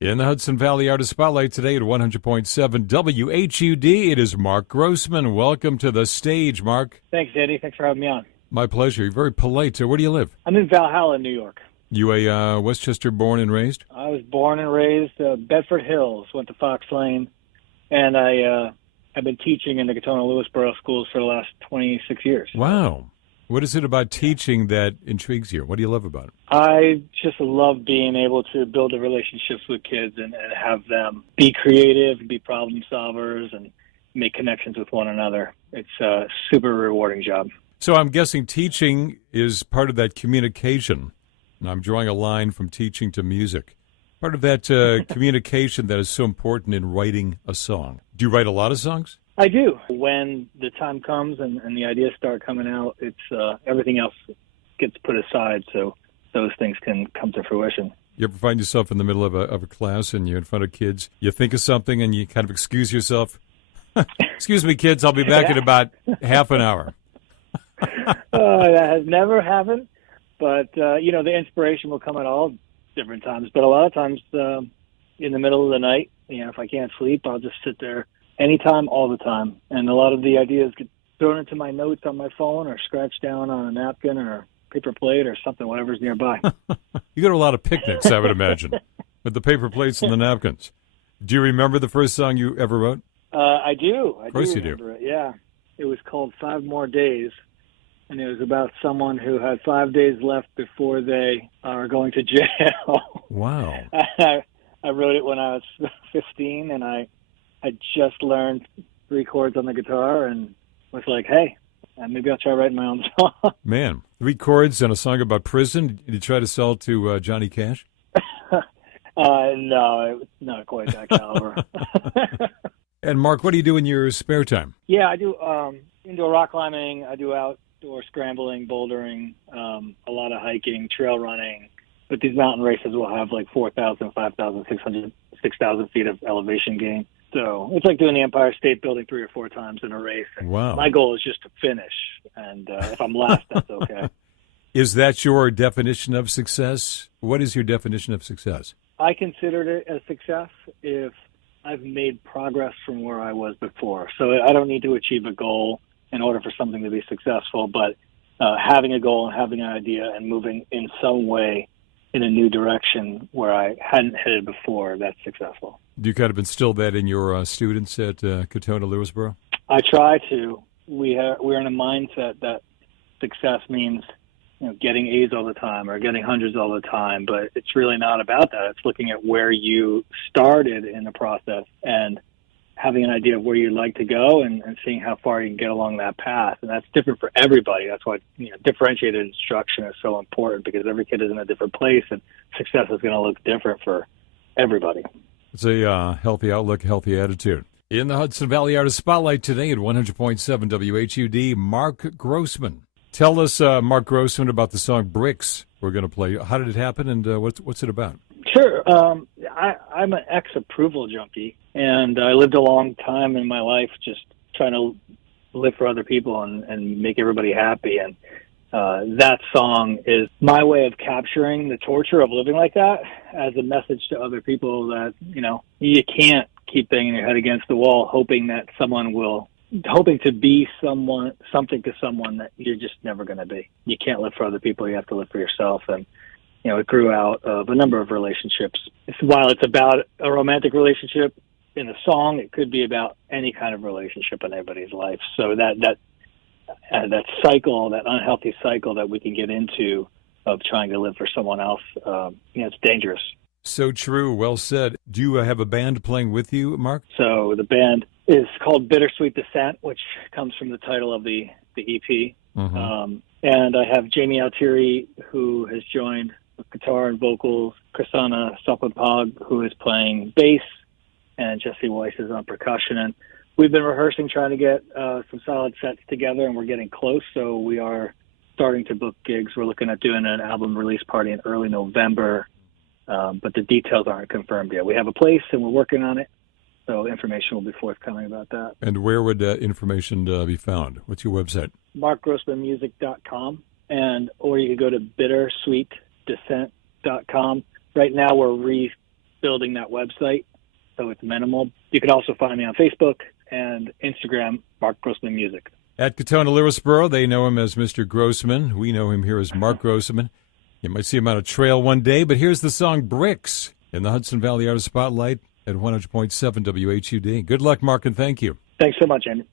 In the Hudson Valley Artist Spotlight today at 100.7 WHUD, it is Mark Grossman. Welcome to the stage, Mark. Thanks, Eddie. Thanks for having me on. My pleasure. You're very polite. Where do you live? I'm in Valhalla, New York. You a Westchester born and raised? I was born and raised Bedford Hills, went to Fox Lane, and I've been teaching in the Katona-Lewisboro schools for the last 26 years. Wow. What is it about teaching that intrigues you? What do you love about it? I just love being able to build the relationships with kids and have them be creative, be problem solvers, and make connections with one another. It's a super rewarding job. So I'm guessing teaching is part of that communication. And I'm drawing a line from teaching to music. Part of that communication that is so important in writing a song. Do you write a lot of songs? I do. When the time comes and the ideas start coming out, it's everything else gets put aside so those things can come to fruition. You ever find yourself in the middle of a class and you're in front of kids, you think of something and you kind of excuse yourself? Excuse me, kids, I'll be back in about half an hour. That has never happened, but, the inspiration will come at all different times. But a lot of times in the middle of the night, if I can't sleep, I'll just sit there anytime, all the time. And a lot of the ideas get thrown into my notes on my phone or scratched down on a napkin or paper plate or something, whatever's nearby. You go to a lot of picnics, I would imagine, with the paper plates and the napkins. Do you remember the first song you ever wrote? I do. Of course you do. It. Yeah. It was called 5 More Days, and it was about someone who had 5 days left before they are going to jail. Wow. I wrote it when I was 15, and I just learned 3 chords on the guitar and was like, hey, maybe I'll try writing my own song. Man, 3 chords and a song about prison. Did you try to sell to Johnny Cash? No, it was not quite that caliber. And Mark, what do you do in your spare time? Yeah, I do indoor rock climbing. I do outdoor scrambling, bouldering, a lot of hiking, trail running. But these mountain races will have like 4,000, 5,600, 6,000 feet of elevation gain. So it's like doing the Empire State Building 3 or 4 times in a race. And wow. My goal is just to finish. And if I'm last, that's okay. Is that your definition of success? What is your definition of success? I considered it as success if I've made progress from where I was before. So I don't need to achieve a goal in order for something to be successful, but having a goal and having an idea and moving in some way in a new direction where I hadn't headed before, that's successful. Do you kind of instill that in your students at Katona-Lewisboro? I try to. We're in a mindset that success means getting A's all the time or getting hundreds all the time, but it's really not about that. It's looking at where you started in the process and having an idea of where you'd like to go and seeing how far you can get along that path. And that's different for everybody. That's why differentiated instruction is so important, because every kid is in a different place and success is going to look different for everybody. It's a healthy outlook, healthy attitude. In the Hudson Valley Artist Spotlight today at 100.7 WHUD, Mark Grossman. Tell us, Mark Grossman, about the song Bricks we're going to play. How did it happen, and what's it about? Sure. I'm an ex-approval junkie, and I lived a long time in my life just trying to live for other people and make everybody happy. And that song is my way of capturing the torture of living like that as a message to other people that, you can't keep banging your head against the wall hoping to be something to someone that you're just never going to be. You can't live for other people. You have to live for yourself. And, it grew out of a number of relationships. While it's about a romantic relationship in the song, it could be about any kind of relationship in anybody's life. So that cycle, that unhealthy cycle that we can get into of trying to live for someone else, it's dangerous. So true. Well said. Do you have a band playing with you, Mark? So the band is called Bittersweet Descent, which comes from the title of the EP. Mm-hmm. And I have Jamie Altieri, who has joined with guitar and vocals, Chrisana Sopapag, who is playing bass, and Jesse Weiss is on percussion. And we've been rehearsing, trying to get some solid sets together, and we're getting close. So we are starting to book gigs. We're looking at doing an album release party in early November, but the details aren't confirmed yet. We have a place, and we're working on it. So information will be forthcoming about that. And where would information be found? What's your website? MarkGrossmanMusic.com, or you could go to bittersweetdescent.com. Right now we're building that website, so it's minimal. You could also find me on Facebook and Instagram, Mark Grossman Music. At Katona Lewisboro, they know him as Mr. Grossman. We know him here as Mark Grossman. You might see him on a trail one day, but here's the song Bricks in the Hudson Valley Artist Spotlight at 100.7 WHUD. Good luck, Mark, and thank you. Thanks so much, Andy.